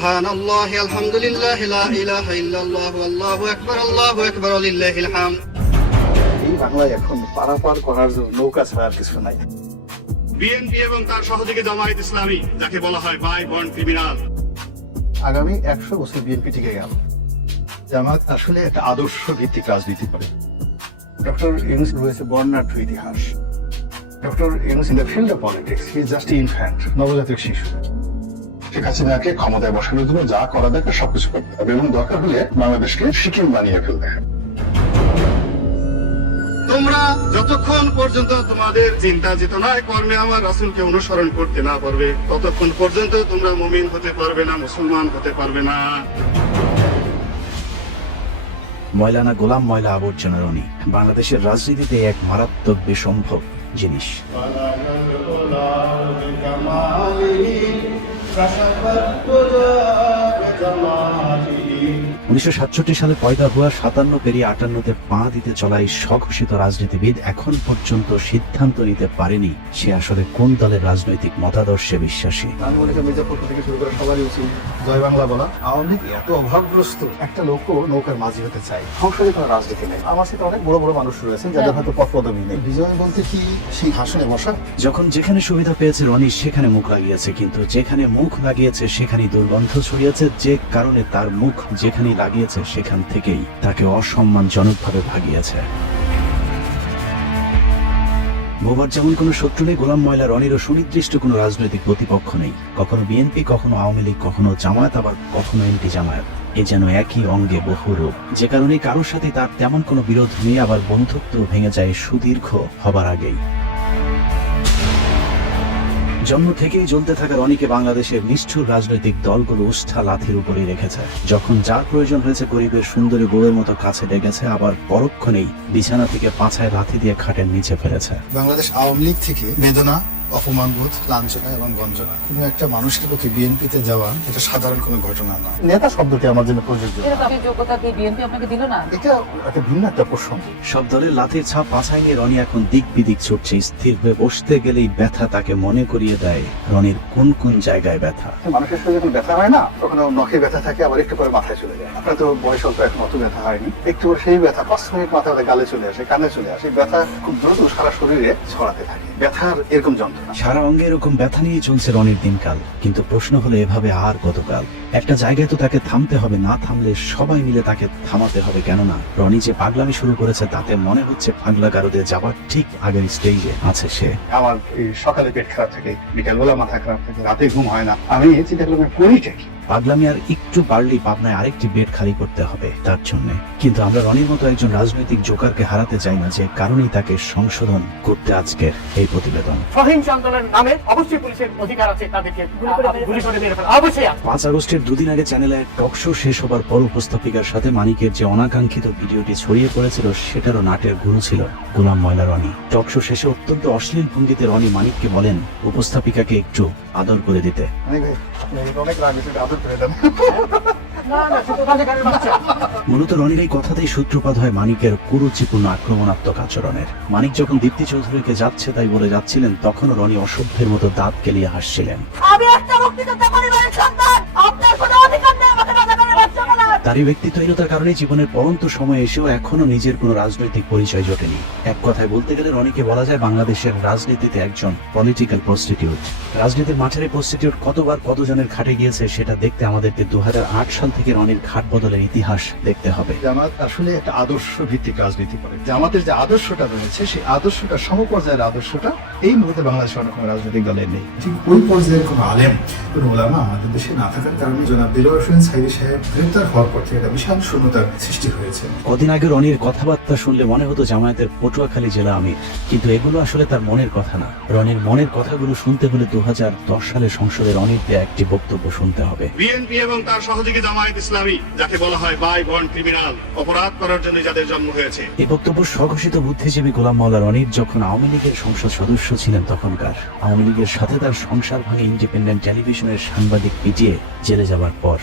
সুবহানাল্লাহি আলহামদুলিল্লাহি লা ইলাহা ইল্লাল্লাহু আল্লাহু আকবার লিল্লাহিল হামদ। এই বাংলায় এখন পারাপার করার জন্য নৌকা ছাড়া আর কিছু নাই। বিএনপি এবং তার সহযোগী জামায়াত ইসলামী, যাকে বলা হয় বাই বন্ড ক্রিমিনাল। আগামী 100 বছর বিএনপি টিকে গেল। জামাত আসলে একটা আদর্শ ভিত্তিক রাজনীতি করে। ডক্টর ইউনূস রয়েছে বর্ণাঢ্য ইতিহাস। Doctor Yunus in the field of politics he is just infant, নবজাতক শিশু। শেখ হাসিনাকে ক্ষমতায় বসানোর জন্য যা করা দরকার সবকিছু করতে হবে এবং দরকার হলে বাংলাদেশকে সিকিম বানিয়ে ফেলতে হবে। তোমরা যতক্ষণ পর্যন্ত তোমাদের চিন্তা চেতনায় কর্মে আমার রাসূলকে অনুসরণ করতে না পারবে, ততক্ষণ পর্যন্ত তোমরা মুমিন হতে পারবে না, মুসলমান হতে পারবে না। ময়লানা গোলাম ময়লা আবর্জনা রনি বাংলাদেশের রাজনীতিতে এক মারাত্মক বিসম্ভব জিনিস। 1967 সালে পয়দা হওয়া 57 পেরিয়ে 58-তে পা দিতে চলা এই স্বঘোষিত রাজনীতিবিদ এখন পর্যন্ত সিদ্ধান্ত নিতে পারেনি সে আসলে কোন দলের রাজনৈতিক মতাদর্শে বিশ্বাসী। আমি মনে করি মির্জাপুর থেকে শুরু করে সবারই উচিত জয় বাংলা বলা। আওয়ামী লীগ এত অভাবগ্রস্ত, একটা লোকও নৌকার মাঝি হতে চায়। সংসদে কোনো রাজনীতি নেই। আমার সাথে অনেক বড় বড় মানুষ রয়েছেন যাদের হয়তো পদপদবি নেই। বিজয় বলতে কি সেই হাসনে বসা? যখন যেখানে সুবিধা পেয়েছে রনি সেখানে মুখ লাগিয়েছে, কিন্তু যেখানে মুখ লাগিয়েছে সেখানেই দুর্গন্ধ ছড়িয়েছে, যে কারণে তার মুখ যেখানেই লাগিয়েছে সেখান থেকেই তাকে অসম্মানজনকভাবে ভাগিয়েছে। বোবার যেমন কোনো শত্রু নেই, গোলাম ময়লা রনিরও সুনির্দিষ্ট কোনো রাজনৈতিক প্রতিপক্ষ নেই। কখনো বিএনপি, কখনো আওয়ামী লীগ, কখনো জামায়াত, আবার কখনো এন্টি জামায়াত। এ যেন একই অঙ্গে বহু রূপ, যে কারণে কারোর সাথে তার তেমন কোনো বিরোধ নেই, আবার বন্ধুত্ব ভেঙে যায় সুদীর্ঘ হবার আগেই। জন্ম থেকেই জ্বলতে থাকা রনিকে বাংলাদেশের নিষ্ঠুর রাজনৈতিক দলগুলো উষ্ঠা লাথির উপরেই রেখেছে। যখন যার প্রয়োজন হয়েছে গরিবের সুন্দরী বউয়ের মতো কাছে ডেকেছে, আবার পরক্ষণেই বিছানা থেকে পাছায় লাথি দিয়ে খাটের নিচে ফেলেছে। বাংলাদেশ আওয়ামী লীগ থেকে বেদনা, অপমানবোধ, লাঞ্ছনা এবং গঞ্জনা কোনো একটা মানুষের পক্ষে বিএনপিতে যাওয়া এটা সাধারণ কোনো ঘটনা না। নেতা শব্দটি আমার জন্য প্রযোজ্য। এটা একটা ভিন্ন একটা প্রসঙ্গ। সব দলের লাথির ছাপ পাছায় নিয়ে রনি এখন দিক বিদিক ছুটছে। স্থির হয়ে বসতে গেলেই ব্যথা তাকে মনে করিয়ে দেয় রনির কোন কোন জায়গায় ব্যথা। মানুষের সাথে যখন ব্যথা হয় না, তখন নখে ব্যথা থাকে, আবার একটু পরে মাথায় চলে যায়। আপনার তো বয়স অল্প, এখন অত ব্যথা হয়নি। একটু পরে সেই ব্যথা 5 মিনিট মাথায় গালে চলে আসে, কানে চলে আসে। ব্যথা খুব দ্রুত সারা শরীরে ছড়াতে থাকে। ব্যথার এরকম যন্ত্রণা। সারা অঙ্গে এরকম ব্যথা নিয়ে চলছে রনির দিনকাল। কিন্তু প্রশ্ন হলো এভাবে আর কতকাল? একটা জায়গায় তো তাকে থামতে হবে, না থামলে সবাই মিলে তাকে থামাতে হবে। কেননা রনি যে পাগলামি শুরু করেছে তাতে মনে হচ্ছে পাগলা গারদে যাবার ঠিক আগের স্টেজে আছে সে। আমার সকালে পেট খারাপ থাকে, বিকালবেলা মাথা খারাপ থাকে, রাতে ঘুম হয় না। আমি চিন্তা করলাম করিটা কি? পাগলামি আর একটু বাড়লেই পাবনায় আরেকটি বেড খালি করতে হবে তার জন্য। কিন্তু আমরা রনির মতো একজন রাজনৈতিক জোকারকে হারাতে চাই না, যে কারণেই তাকে সংশোধন করতে আজকের এই প্রতিবেদন। সহিংস আন্দোলনের নামে অবশ্যই পুলিশের অধিকার আছে তাদেরকে গুলি করে দিয়ে ফেলা, অবশ্যই। 5 আগস্টের দুদিন আগে চ্যানেলে টক শো শেষ হবার পর উপস্থাপিকার সাথে মানিকের যে অনাকাঙ্ক্ষিত ভিডিওটি ছড়িয়ে পড়েছিল সেটারও নাটের গুরু ছিল গোলাম ময়লা রনি। টক শো শেষে অত্যন্ত অশ্লীল ভঙ্গিতে রনি মানিককে বলেন উপস্থাপিকাকে একটু আদর করে দিতে। অনেক রাগ হয়েছে, আদর করে দেন। মূলত রনির এই কথাতেই সূত্রপাত হয় মানিকের কুরুচিপূর্ণ আক্রমণাত্মক আচরণের। মানিক যখন দীপ্তি চৌধুরীকে যাচ্ছে তাই বলে যাচ্ছিলেন, তখনও রনি অসভ্যের মতো দাঁত কেলিয়ে হাসছিলেন। তারই ব্যক্তিত্বহীনতার কারণে জীবনের পরন্ত সময় এসেও এখনো নিজের কোনো রাজনৈতিক পরিচয় জোটেনি। এক কথায় বলতে গেলে রনিকে বলা যায় বাংলাদেশের রাজনীতিতে একজন পলিটিক্যাল প্রস্টিটিউট। রাজনীতির মাঠের প্রস্টিটিউট কতবার কতজনের খাটে গিয়েছে সেটা দেখতে আমাদেরকে 2008 সাল থেকে রনির ঘাট বদলের ইতিহাস দেখতে হবে। জামাত আসলে একটা আদর্শ ভিত্তিক রাজনীতি করে। জামাতের যে আদর্শটা রয়েছে সেই আদর্শটা সমপর্যায়ের আদর্শটা এই মুহূর্তে বাংলাদেশের অন্য কোনো রাজনৈতিক দলের নেই। ঠিক ওই পর্যায়ের কোনো আলেম, কোনো ওলামা আমাদের দেশে না থাকার কারণে জনাব দেলোয়ার হোসেন সাইদি সাহেব গ্রেপ্তার হওয়ার পর থেকে একটা বিশাল শূন্যতার সৃষ্টি হয়েছে। কদিন আগে রনির কথাবার্তা শুনলে মনে হতো জামায়াতের পটুয়াখালী জেলা আমির, কিন্তু এগুলো আসলে তার মনের কথা না। রনির মনের কথাগুলো শুনতে হলে 2010 সালে সংসদে রনির দেয়া একটি বক্তব্য শুনতে হবে। বিএনপি এবং তার সহযোগী জামায়াত ইসলামী, যাকে বলা হয় বাই বন্ড ক্রিমিনাল, অপরাধ করার জন্য যাদের জন্ম হয়েছে। এই বক্তব্য স্বঘোষিত বুদ্ধিজীবী গোলাম মওলা রনির যখন আওয়ামী লীগের সংসদ সদস্য ছিলেন তখনকার। আওয়ামী লীগের সাথে তার সংসার ভাঙে ইন্ডিপেন্ডেন্ট টেলিভিশনের সাংবাদিক পিটিয়ে জেলে যাবার পর।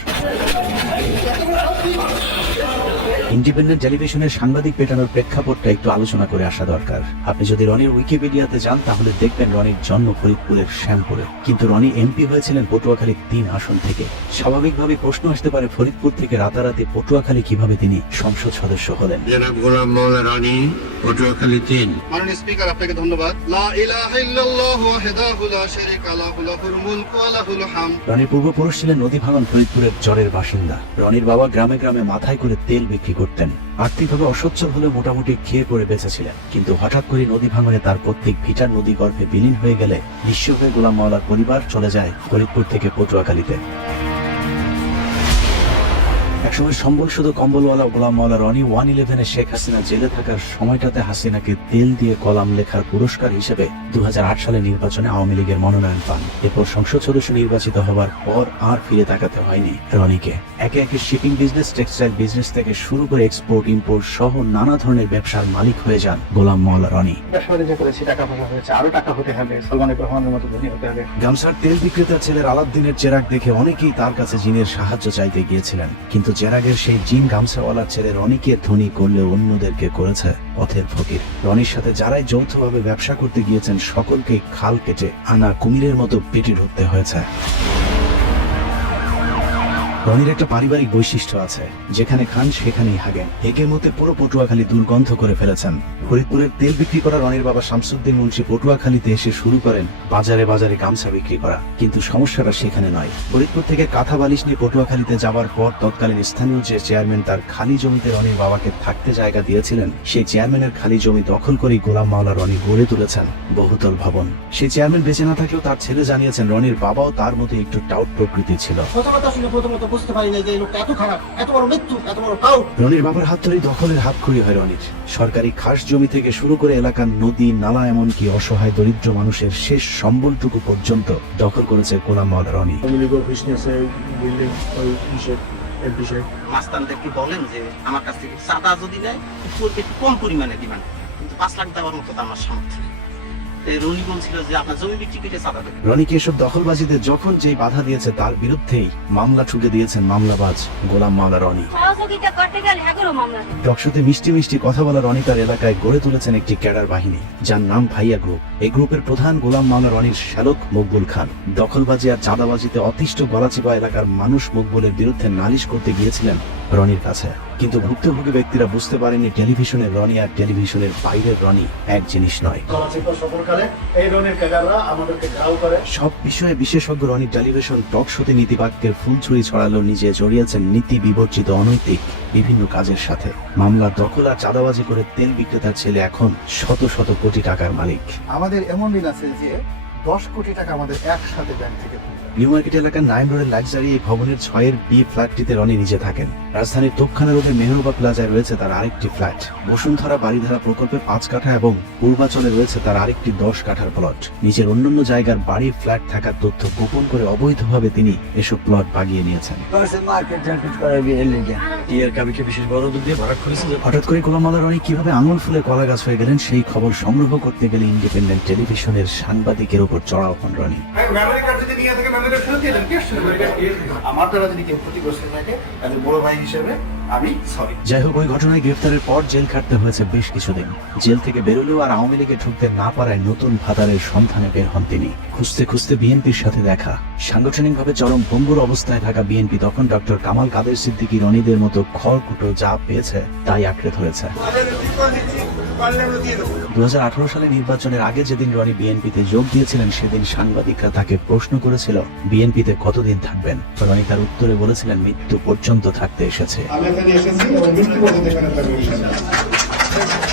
ইন্ডিপেন্ডেন্ট টেলিভিশনের সাংবাদিক পেটানোর প্রেক্ষাপটটা একটু আলোচনা করে আসা দরকার। আপনি যদি রনির উইকিপিডিয়াতে যান তাহলে দেখবেন রনির জন্ম ফরিদপুরের শ্যামপুরে, কিন্তু রনি এমপি হয়েছিলেন পটুয়াখালীর 3 আসন থেকে। স্বাভাবিকভাবে প্রশ্ন আসতে পারে ফরিদপুর থেকে রাতারাতি পটুয়াখালী কিভাবে তিনি সংসদ সদস্য হলেন। জনাব গোলাম মাওলা রনি, পটুয়াখালী 3। মাননীয় স্পিকার, আপনাকে ধন্যবাদ। লা ইলাহা ইল্লাল্লাহু ওয়াহদাহু লা শারীকা লাহু লাহুল মুলকু ওয়া লাহুল হামদ। রনির পূর্বপুরুষ ছিলেন নদী ভাঙন ফরিদপুরের জ্বরের বাসিন্দা। রনির বাবা গ্রামে গ্রামে মাথায় করে তেল বিক্রি করতেন। আর্থিকভাবে অসচ্ছল হলেও মোটামুটি খেয়ে পড়ে বেঁচেছিলেন, কিন্তু হঠাৎ করে নদী ভাঙনে তার পৈতৃক ভিটার নদী গর্ভে বিলীন হয়ে গেলে নিঃস্ব হয়ে গোলাম মাওলার পরিবার চলে যায় ফরিদপুর থেকে পটুয়াখালীতে। একসময় সম্বল শুধু কম্বলওয়ালা গোলাম মাওলা রনি 111-এ শেখ হাসিনা জেলে থাকার সময়টাতে হাসিনাকে তেল দিয়ে কলাম লেখার পুরস্কার হিসেবে 2008 সালে নির্বাচনে আওয়ামী লীগের মনোনয়ন পান। এরপর সংসদ সদস্য নির্বাচিত হওয়ার পর আর ফিরে তাকাতে হয়নি রনিকে। একে একে শিপিং বিজনেস, টেক্সটাইল বিজনেস থেকে শুরু করে এক্সপোর্ট ইম্পোর্ট সহ নানা ধরনের ব্যবসার মালিক হয়ে যান গোলাম মাওলা রনি। ব্যবসা বাণিজ্য করেছি, টাকা পয়সা হয়েছে, আরো টাকা হতে হবে, সলমান রহমানের মতো ধনী হতে হবে। গামছার তেল বিক্রেতা ছেলের আলাদ্দিনের চেরাগ দেখে অনেকেই তার কাছে জিনের সাহায্য চাইতে গিয়েছিলেন, কিন্তু চেরাগের সেই জিন গামছাওয়ালার ছেলে রনিকে ধনী করলেও অন্যদেরকে করেছে পথের ফকির। রনির সাথে যারাই যৌথভাবে ব্যবসা করতে গিয়েছেন সকলকেই খাল কেটে আনা কুমিরের মতো পেটে ঢুকতে হয়েছে। রনির একটা পারিবারিক বৈশিষ্ট্য আছে, যেখানে খান সেখানেই হাগেন। হেগের মধ্যে পুরো পটুয়াখালী দুর্গন্ধ করে ফেলেছেন। ফরিদপুরের তেল বিক্রি করা রনির বাবা শামসুদ্দিন মুন্সি পটুয়াখালীতে এসে শুরু করেন বাজারে বাজারে গামছা বিক্রি করা, কিন্তু সমস্যাটা সেখানে নয়। ফরিদপুর থেকে কাঁথা বালিশ নিয়ে পটুয়াখালীতে যাওয়ার পর তৎকালীন স্থানীয় যে চেয়ারম্যান তার খালি জমিতে রনির বাবাকে থাকতে জায়গা দিয়েছিলেন, সেই চেয়ারম্যানের খালি জমি দখল করেই গোলাম মাওলা রনি গড়ে তুলেছেন বহুতল ভবন। সেই চেয়ারম্যান বেঁচে না থাকলেও তার ছেলে জানিয়েছেন রনির বাবাও তার মতো একটু টাউট প্রকৃতি ছিল। বুঝতে পারি না যে এই লোকটা এত খারাপ, এত বড় মৃত্যু, এত বড় টাউট। রনির বাবার হাত ধরেই দখলের হাতখড়ি হয় রনির। সরকারি খাস জমি থেকে শুরু করে এলাকার নদী নালা, এমনকি অসহায় দরিদ্র মানুষের শেষ সম্বলটুকু পর্যন্ত দখল করেছে গোলাম মাওলা রনি। মাস্তানদেরকে বলেন যে আমার কাছ থেকে চাঁদা যদি নেয় একটু কম পরিমাণে দিবেন, কিন্তু 5 লাখ দেওয়ার মতো তো আমার সামর্থ্য নেই। রনি বলছিল যে আপনার জমি বিক্রি করে চাঁদা দেবেন। রনিকে এসব দখলবাজিতে যখন যেই বাধা দিয়েছে তার বিরুদ্ধেই মামলা ঠুকে দিয়েছেন মামলাবাজ গোলাম মাওলা রনি। সহযোগিতা করতে গেলে এগুলো মামলা। টকশোতে মিষ্টি মিষ্টি কথা বলা রনি তার এলাকায় গড়ে তুলেছেন একটি ক্যাডার বাহিনী, যার নাম ভাইয়া গ্রুপ। এই গ্রুপের প্রধান গোলাম মাওলা রনির শ্যালক মকবুল খান। দখলবাজি আর চাঁদাবাজিতে অতিষ্ঠ গলাচিপা এলাকার মানুষ মকবুলের বিরুদ্ধে নালিশ করতে গিয়েছিলেন রনির কাছে, কিন্তু ভুক্তভোগী ব্যক্তিরা বুঝতে পারেনি টেলিভিশনের রনি আর টেলিভিশনের বাইরের রনি এক জিনিস নয়। সব বিষয়ে বিশেষজ্ঞ রনি টেলিভিশন টক শোতে নীতিবাক্যের ফুলছুরি ছড়ালো, নিজে জড়িয়েছেন নীতি বিবর্জিত অনৈতিক বিভিন্ন কাজের সাথে। মামলা দখল আর চাঁদাবাজি করে তেল বিক্রেতার ছেলে এখন শত শত কোটি টাকার মালিক। আমাদের এমন দিন আছে যে 10 কোটি টাকা আমাদের একসাথে ব্যাংক থেকে নিউ মার্কেট এলাকার নাইম রোডের লাক্সারি এই ভবনের 6-এর বি ফ্ল্যাটটিতে রনি নিজে থাকেন। রাজধানীর তোপখানা রোডের মেহরুবা প্লাজায় রয়েছে তার আরেকটি ফ্ল্যাট। বসুন্ধরা বাড়িধারা প্রকল্পে 5 কাঠা এবং পূর্বাচলে রয়েছে তার আরেকটি 10 কাঠার প্লট। নিচের অন্যান্য জায়গার বাড়ি ফ্ল্যাট থাকার তথ্য গোপন করে অবৈধভাবে তিনি এসব প্লট বাগিয়ে নিয়েছেন। হঠাৎ করে গোলাম মাওলা রনি কিভাবে আঙুল ফুলে কলা গাছ হয়ে গেলেন সেই খবর সংগ্রহ করতে গেলে ইন্ডিপেন্ডেন্ট টেলিভিশনের সাংবাদিকের উপর চড়াও হন রনি। আমার দ্বারা যদি কেউ ক্ষতিগ্রস্ত থাকে তাহলে বড় ভাই হিসেবে আমি সরি। যাই হোক, ওই ঘটনায় গ্রেফতারের পর জেল খাটতে হয়েছে বেশ কিছুদিন। জেল থেকে বেরোলেও আর আওয়ামী লীগে ঢুকতে না পারায় নতুন ভাতারের সন্ধানে বের হন তিনি। খুঁজতে খুঁজতে বিএনপির সাথে দেখা। সাংগঠনিকভাবে চরম ভঙ্গুর অবস্থায় থাকা বিএনপি তখন ডক্টর কামাল কাদের সিদ্দিকী রনিদের মতো খড়কুটো যা পেয়েছে তাই আঁকড়ে ধরেছে। 2018 সালে নির্বাচনের আগে যেদিন রনি বিএনপিতে যোগ দিয়েছিলেন, সেদিন সাংবাদিকরা তাকে প্রশ্ন করেছিল বিএনপিতে কতদিন থাকবেন। রনি তার উত্তরে বলেছিলেন মৃত্যু পর্যন্ত থাকতে এসেছে।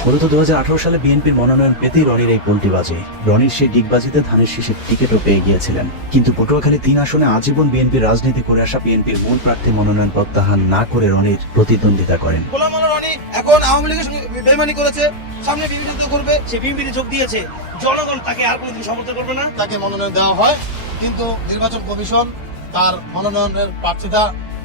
মূলত 2018 সালে বিএনপির মনোনয়ন পেতেই রনির এই পোল্টিবাজি। রনির সেই ডিগবাজিতে ধানের শীষের টিকিটও পেয়ে গিয়েছিলেন, কিন্তু পটুয়াখালী 3 আসনে আজীবন বিএনপির রাজনীতি করে আসা বিএনপির মূল প্রার্থী মনোনয়ন প্রত্যাহার না করে রনির প্রতিদ্বন্দ্বিতা করেন। গোলাম মাওলা রনি এখন আওয়ামী লীগের সঙ্গে বেইমানি করেছে, সামনে বিবৃত করবে, সে বিবৃতি যোগ দিয়েছে। জনগণ তাকে আর কোনোদিন সমর্থন করবে না। তাকে মনোনয়ন দেওয়া হয়, কিন্তু নির্বাচন কমিশন তার মনোনয়নের প্রার্থিতা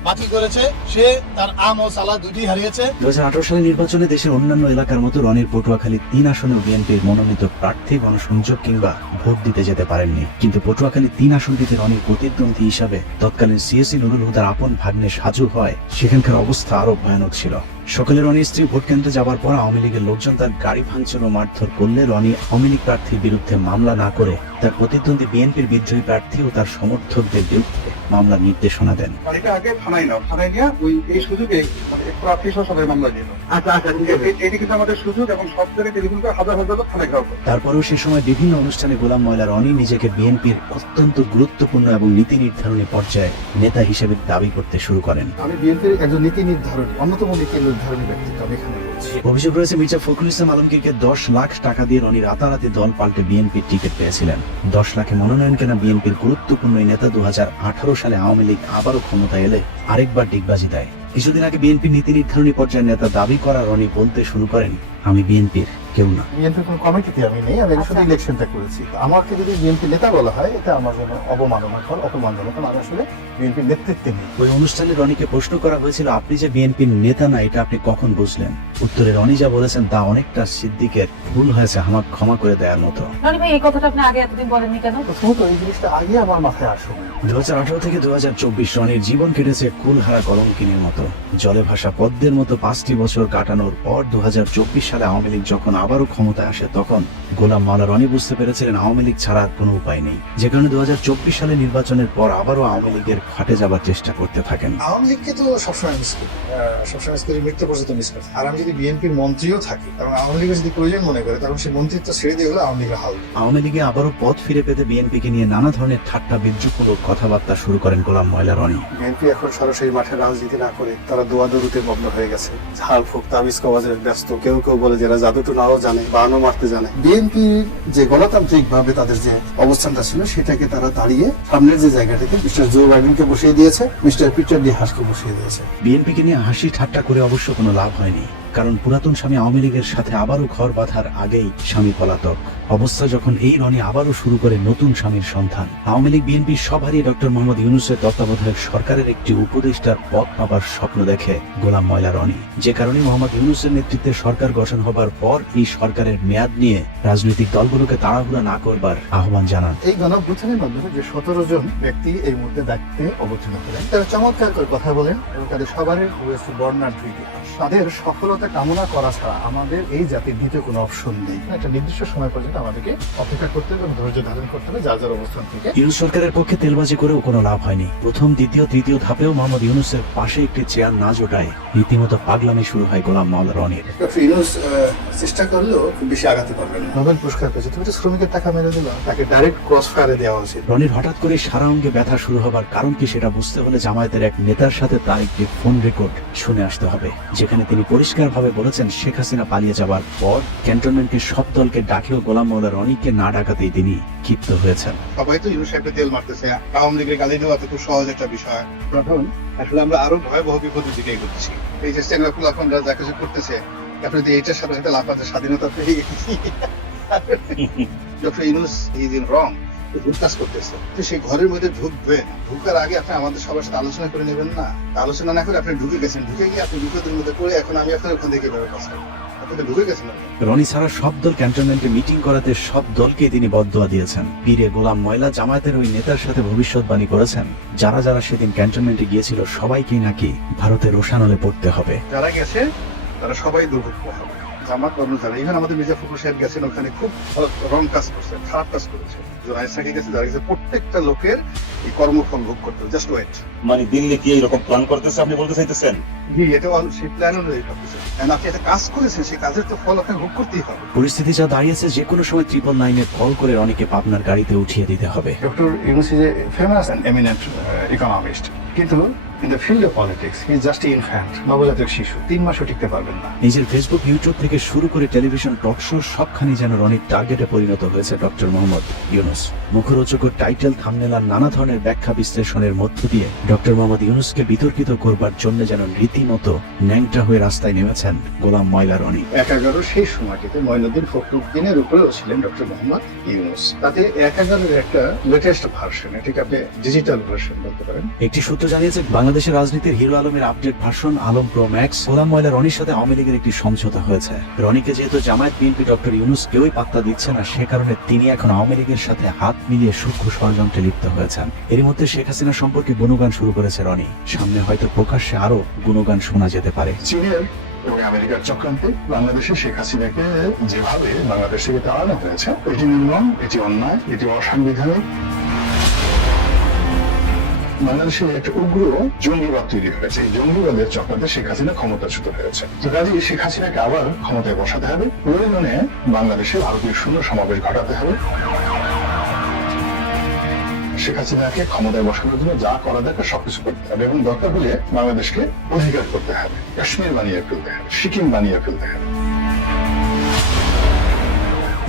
বাতিল করেছে। সে তার আম ও সালা দুটি হারিয়েছে। 2018 সালের নির্বাচনে দেশের অন্যান্য এলাকার মতো রনির পটুয়াখালী 3 আসনেও বিএনপির মনোনীত প্রার্থী গণসংযোগ কিংবা ভোট দিতে যেতে পারেননি, কিন্তু পটুয়াখালী 3 আসনটিতে রনির প্রতিদ্বন্দ্বী হিসাবে তৎকালীন সিএসি নুরুল হুদার আপন ভাগ্নে সাজু হয়। সেখানকার অবস্থা আরো ভয়ানক ছিল। সকালে রনির স্ত্রী ভোট কেন্দ্রে যাবার পর আওয়ামী লীগের লোকজন তার গাড়ি ভাঙচুর ও মারধর করলে রনি আওয়ামী লীগ প্রার্থীর বিরুদ্ধে মামলা না করে তার প্রতিদ্বন্দ্বী বিএনপির বিদ্রোহী প্রার্থী ও তার সমর্থকদের বিরুদ্ধে মামলার নির্দেশনা দেন। এটা আগে থানায় নাও, থানায় নিয়ে এই সুযোগে প্রার্থী সহ সবাই মামলা দিল। এটি কিন্তু আমাদের সুযোগ এবং সব জায়গায় টেলিফোন করে হাজার হাজার লোক থানায় ঘেরাও করে। তারপরেও সে সময় বিভিন্ন অনুষ্ঠানে গোলাম ময়লা রনি নিজেকে বিএনপির অত্যন্ত গুরুত্বপূর্ণ এবং নীতি নির্ধারণী পর্যায়ে নেতা হিসেবে দাবি করতে শুরু করেন। আমি বিএনপির একজন নীতি নির্ধারণী, অন্যতম নীতি নির্ধারণী ব্যক্তিত্ব আমি এখানে বলছি। অভিযোগ রয়েছে মির্জা ফখরুল ইসলাম আলমগীরকে 10 লাখ টাকা দিয়ে রনি রাতারাতি দল পাল্টে বিএনপির টিকিট পেয়েছিলেন। 10 লাখে মনোনয়ন কেনা বিএনপির গুরুত্বপূর্ণ এই নেতা 2018 সালে আওয়ামী লীগ আবারও ক্ষমতায় এলে আরেকবার ডিগবাজি দেয়। কিছুদিন আগে বিএনপি নীতি নির্ধারণী পর্যায়ের নেতা দাবি করা রনি বলতে শুরু করেন, আমি বিএনপির কেউ না। বিএনপির কোনো কমিটিতে আমি নেই, আমি শুধু ইলেকশনটা করেছি। আমাকে যদি বিএনপি নেতা বলা হয় এটা আমার জন্য অবমাননাকর, অপমানজনক। আমি আসলে বিএনপির নেতৃত্বে নেই। ওই অনুষ্ঠানে রনিকে প্রশ্ন করা হয়েছিল, আপনি যে বিএনপির নেতা না এটা আপনি কখন বুঝলেন? উত্তরে রনি যা বলেছেন তা অনেকটা সিদ্দিকের ভুল হয়েছে আমাকে ক্ষমা করে দেওয়ার মতো। রনি ভাই এই কথাটা আপনি আগে এতদিন বলেননি কেন? প্রথমত এই জিনিসটা আগে আমার মাথায় আসুন। 2018 থেকে 2024 রনির জীবন কেটেছে কুলহারা কলঙ্কিনীর মতো। জলে ভাসা পদ্মের মতো 5টি বছর কাটানোর পর 2024 সালে আওয়ামী লীগ যখন আবারও ক্ষমতায় আসে তখন গোলাম মাওলা রনি বুঝতে পেরেছিলেন আওয়ামী লীগ ছাড়া আর কোনো উপায় নেই, যে কারণে 2024 সালে নির্বাচনের পর আবারও আওয়ামী লীগের ফাটে যাবার চেষ্টা করতে থাকেন। আওয়ামী লীগকে তো সবসময় মিস করি, সবসময় মিস করি, মৃত্যু পর্যন্ত মিস করি। আর আমি যদি বিএনপির মন্ত্রীও থাকি এবং আওয়ামী লীগের যদি প্রয়োজন মনে করে তখন সেই মন্ত্রিত্ব ছেড়ে দিয়ে হলে আওয়ামী লীগের হাল। আওয়ামী লীগে আবারও পথ ফিরে পেতে বিএনপিকে নিয়ে নানা ধরনের ঠাট্টা বিদ্রুপমূলক কথাবার্তা শুরু করেন গোলাম ময়লা রনি। বিএনপি এখন সরাসরি মাঠে রাজনীতি না করে তারা দোয়াদরুতে মগ্ন হয়ে গেছে, ঝাল ফুক তাবিজ কওয়াজে ব্যস্ত। কেউ কেউ বলে যারা জাদুটু নাও জানে, বানও মারতে জানে। বিএনপির যে গণতান্ত্রিক ভাবে তাদের যে অবস্থানটা ছিল সেটাকে তারা দাঁড়িয়ে সামনের যে জায়গাটাতে মিস্টার জো বাইডেনকে বসিয়ে দিয়েছে, মিস্টার পিটার ডি হাসকে বসিয়ে দিয়েছে। বিএনপিকে নিয়ে হাসি ঠাট্টা করে অবশ্য কোনো লাভ হয়নি, কারণ পুরাতন স্বামী আওয়ামী লীগের সাথে আবারও ঘর বাঁধার আগেই স্বামী পলাতক অবস্থা যখন এই রনি আবারও শুরু করে নতুন স্বামীর সন্ধান। আওয়ামী লীগ বিএনপির সব হারিয়ে ডক্টর মোহাম্মদ ইউনূসের তত্ত্বাবধায়ক সরকারের একটি উপদেষ্টার পদ পাবার স্বপ্ন দেখে গোলাম ময়লা রনি, যে কারণে মোহাম্মদ ইউনূসের নেতৃত্বে সরকার গঠন হবার পর এই সরকারের মেয়াদ নিয়ে রাজনৈতিক দলগুলোকে তাড়াহুড়া না করবার আহ্বান জানান। এই গণঅভ্যুত্থানের মাধ্যমে যে 17 জন ব্যক্তি এই মুহূর্তে দায়িত্বে অবতীর্ণ হলেন, তারা চমৎকার করে কথা বলেন এবং তাদের সবারই রয়েছে বর্ণাঢ্য ইতিহাস। তাদের সফলতা কামনা করা ছাড়া আমাদের এই জাতির দ্বিতীয় কোনো অপশন নেই। একটা নির্দিষ্ট সময় পর্যন্ত আমাদেরকে অপেক্ষা করতে হবে এবং ধৈর্য ধারণ করতে হবে যার যার অবস্থান থেকে। ইউনূস সরকারের পক্ষে তেলবাজি করেও কোনো লাভ হয়নি। প্রথম, দ্বিতীয়, তৃতীয় ধাপেও মোহাম্মদ ইউনূসের পাশে একটি চেয়ার না জোটায় রীতিমতো পাগলামি শুরু হয় গোলাম ময়লা রনির। ডক্টর ইউনূস চেষ্টা করলেও খুব বেশি আগাতে পারবেন না। নোবেল পুরস্কার পেয়েছে, তুমি তো শ্রমিকের টাকা মেরে দিল, তাকে ডাইরেক্ট ক্রস ফায়ারে দেওয়া উচিত। রনির হঠাৎ করে সারা অঙ্গে ব্যথা শুরু হবার কারণ কি সেটা বুঝতে হলে জামায়াতের এক নেতার সাথে তার একটি ফোন রেকর্ড শুনে আসতে হবে, যেখানে তিনি পরিষ্কারভাবে বলেছেন শেখ হাসিনা পালিয়ে যাবার পর ক্যান্টনমেন্টের সব দলকে ডাকলেও গোলাম ময়লা রনিকে না ডাকাতেই তিনি ক্ষিপ্ত হয়েছেন। সবাই তো ইউনূস সাহেবকে তেল মারতেছে, আওয়ামী লীগের গালি দেওয়া তো খুব সহজ একটা বিষয়। তখন আসলে আমরা আরো ভয়াবহ বিপদের দিকে এগোচ্ছি। এই যে সেনাকুল আপনারা যা কিছু করতেছে, আপনি যে এইটার সাথে সাথে লাফাতে স্বাধীনতা পেয়ে গেছি। ডক্টর ইউনূস ইজ ইন রং, ভুল কাজ করতেছে। তো সেই ঘরের মধ্যে ঢুকবে, ঢুকার আগে আপনি আমাদের সবার সাথে আলোচনা করে নেবেন না? আলোচনা না করে আপনি ঢুকে গেছেন, ঢুকে গিয়ে আপনি বিপদের মধ্যে পড়ে এখন আমি আপনার ওখান থেকে এভাবে কাজ করবো, আপনি ঢুকে গেছেন। রনি ছাড়া সব দল ক্যান্টনমেন্টে মিটিং করাতে সব দলকে তিনি বদদোয়া দিয়েছেন। পীরে গোলাম ময়লা জামায়াতের ওই নেতার সাথে ভবিষ্যৎবাণী করেছেন, যারা যারা সেদিন ক্যান্টনমেন্টে গিয়েছিল সবাইকেই নাকি ভারতের রোশানলে পড়তে হবে। যারা গেছে তারা সবাই দুর্ভোগ্য হবে। জামাত কর্মচারী, ইভেন আমাদের মির্জা ফখরুল সাহেব গেছেন, ওখানে খুব রং কাজ করছে, খারাপ কাজ করেছে। জোনায়েদ সাকি গেছে, যারা গেছে প্রত্যেকটা লোকের এই কর্মফল ভোগ করতে হবে। Just wait. মানে দিল্লি কি এরকম প্ল্যান করতেছে আপনি বলতে চাইতেছেন? এটা সেই প্ল্যান অনুযায়ী সবকিছু। আপনি একটা কাজ করেছেন, সেই কাজের তো ফল আপনাকে ভোগ করতেই হবে। পরিস্থিতি যা দাঁড়িয়েছে যে কোনো সময় 999-এ কল করে রনিকে পাবনার গাড়িতে উঠিয়ে দিতে হবে। Doctor Yunus is a famous and eminent economist, কিন্তু in the field of politics he is just infant, নবজাতক শিশু। 3 মাসও টিকতে পারবেন না। নিজের ফেসবুক, ইউটিউব থেকে শুরু করে টেলিভিশন টক শো সবখানি যেন রনির টার্গেটে পরিণত হয়েছে ডক্টর মোহাম্মদ ইউনূস। মুখরোচক টাইটেল, থাম্বনেল আর নানা ধরনের ব্যাখ্যা বিশ্লেষণের মধ্য দিয়ে ডক্টর মোহাম্মদ ইউনূসকে বিতর্কিত করবার জন্য যেন রীতিমতো ন্যাংটা হয়ে রাস্তায় নেমেছেন গোলাম ময়লা রনি। 11 সেই সময়টিতে মঈনুদ্দিন ফখরুদ্দিনের উপরেও ছিলেন ডক্টর মোহাম্মদ ইউনূস। তাতে 11-এর একটা লেটেস্ট ভার্সন, এটাকে আপনি ডিজিটাল ভার্সন বলতে পারেন। একটি সূত্র জানিয়েছে বাংলাদেশের রাজনীতির হিরো আলমের update version Alam pro max. Golam ময়লা রনির সাথে আওয়ামী লীগের একটি সমঝোতা হয়েছে। রনিকে যেহেতু জামায়াত, বিএনপি, ডক্টর ইউনূস কেউই পাত্তা দিচ্ছে না, সে কারণে তিনি এখন আওয়ামী লীগের সাথে হাত মিলিয়ে সূক্ষ্ম ষড়যন্ত্রে লিপ্ত হয়েছেন। এর মধ্যে শেখ হাসিনা সম্পর্কে গুণগান শুরু করেছে রনি। সামনে হয়তো প্রকাশ্যে আরো গুণগান শোনা যেতে পারে। চীনের এবং আমেরিকার চক্রান্তে বাংলাদেশে শেখ হাসিনাকে যেভাবে বাংলাদেশ থেকে তাড়ানো হয়েছে, এটি নির্মম, এটি অন্যায়, এটি অসাংবিধানিক। বাংলাদেশে একটা উগ্র জঙ্গিবাদ তৈরি হয়েছে। এই জঙ্গিবাদের চক্রান্তে শেখ হাসিনা ক্ষমতাচ্যুত হয়েছে। তো কাজেই শেখ হাসিনাকে আবার ক্ষমতায় বসাতে হবে, প্রয়োজনে বাংলাদেশে ভারতীয় শূন্য সমাবেশ ঘটাতে হবে। শেখ হাসিনাকে ক্ষমতায় বসানোর জন্য যা করা দরকার সবকিছু করতে হবে এবং দরকার হলে বাংলাদেশকে অধিকার করতে হবে, কাশ্মীর বানিয়ে ফেলতে হবে, সিকিম বানিয়ে ফেলতে হবে।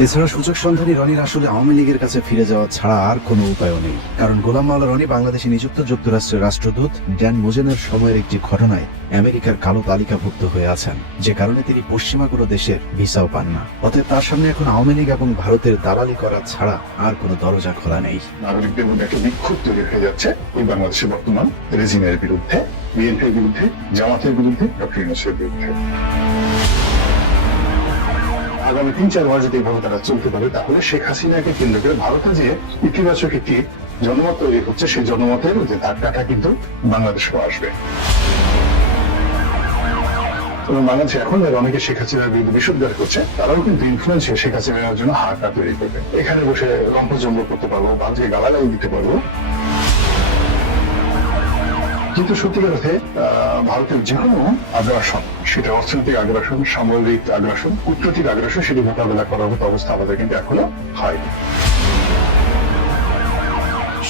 এছাড়া সুযোগ সন্ধানী রনির আসলে আওয়ামী লীগের কাছে ফিরে যাওয়া ছাড়া আর কোনো উপায়ও নেই। কারণ গোলাম মাওলা রনি বাংলাদেশে নিযুক্ত যুক্তরাষ্ট্রের রাষ্ট্রদূত ড্যান মোজেনের সময়ের একটি ঘটনায় আমেরিকার কালো তালিকাভুক্ত হয়ে আছেন, যে কারণে তিনি পশ্চিমা কোনো দেশের ভিসাও পান না। অতএব তার সামনে এখন আওয়ামী লীগ এবং ভারতের দালালি করা ছাড়া আর কোনো দরজা খোলা নেই। নাগরিকদের মধ্যে একটা বিক্ষোভ তৈরি হয়ে যাচ্ছে এই বাংলাদেশের বর্তমান রেজিমের বিরুদ্ধে, বিএনপির বিরুদ্ধে, জামাতের বিরুদ্ধে, ডক্টর ইউনূসের বিরুদ্ধে। আগামী ৩-৪ মাস যদি এভাবে তারা চলতে পারে, তাহলে শেখ হাসিনাকে কেন্দ্র করে ভারতে যে ইতিবাচক একটি জনমত তৈরি হচ্ছে, সেই জনমতের যে ধাক্কাটা কিন্তু বাংলাদেশেও আসবে। এবং বাংলাদেশে এখন অনেকে শেখ হাসিনার বিরুদ্ধে বিশুদ্ধার করছে, তারাও কিন্তু ইনফ্লুয়েন্স হয়ে শেখ হাসিনার জন্য হারটা তৈরি করবে। এখানে বসে রম্পজম্ব করতে পারবো, বাজে গালাগালি দিতে পারবো। কিন্তু সত্যিকার অর্থে ভারতের যে কোনো আগ্রাসন, সেটা অর্থনৈতিক আগ্রাসন, সামরিক আগ্রাসন, কূটনৈতিক আগ্রাসন, সেটি মোকাবেলা করার মতো অবস্থা আমাদের কিন্তু এখনো হয়নি।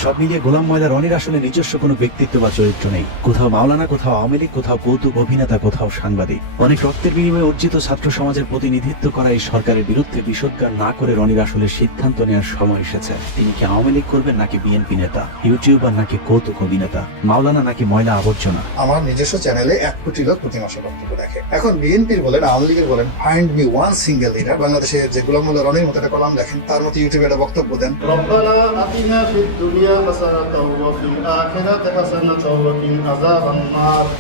সব মিলিয়ে গোলাম মাওলা রনির আসলে নিজস্ব কোনো ব্যক্তিত্ব বা চরিত্র নেই। কোথাও মাওলানা, কোথাও আওয়ামী লীগ, কোথাও কৌতুক অভিনেতা, কোথাও সাংবাদিক। অনেক রক্তের বিনিময়ে অর্জিত ছাত্র সমাজের প্রতিনিধিত্ব করা এই সরকারের বিরুদ্ধে বিষোদ্গার না করে রনির আসলে সিদ্ধান্ত নেওয়ার সময় এসেছে। তিনি কি আওয়ামী লীগ করবেন, নাকি বিএনপি নেতা, ইউটিউবার, নাকি কৌতুক অভিনেতা, মাওলানা নাকি ময়লা আবর্জনা? আমার নিজস্ব চ্যানেলে 1 কোটি লোক প্রতি মাসে বক্তব্য দেখে। এখন বিএনপির বলেন, আওয়ামী লীগের বলেন, find me one single leader বাংলাদেশে যে গোলাম মাওলা রনির মতো একটা কলাম লেখেন, তার মতো ইউটিউবে একটা বক্তব্য দেন।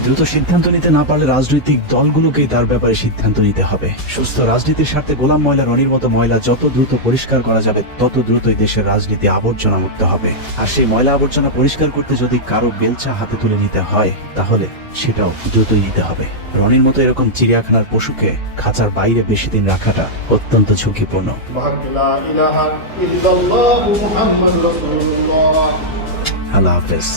দ্রুত সিদ্ধান্ত নিতে না পারলে রাজনৈতিক দলগুলোকেই তার ব্যাপারে সিদ্ধান্ত নিতে হবে। সুস্থ রাজনীতির স্বার্থে গোলাম ময়লা রনির মতো ময়লা যত দ্রুত পরিষ্কার করা যাবে, তত দ্রুতই দেশের রাজনীতি আবর্জনা মুক্ত হবে। আর সেই ময়লা আবর্জনা পরিষ্কার করতে যদি কারো বেলচা হাতে তুলে নিতে হয়, তাহলে সেটাও দ্রুতই নিতে হবে। রনির মতো এরকম চিড়িয়াখানার পশুকে খাঁচার বাইরে বেশি দিন রাখাটা অত্যন্ত ঝুঁকিপূর্ণ। আল্লাহ হাফেজ।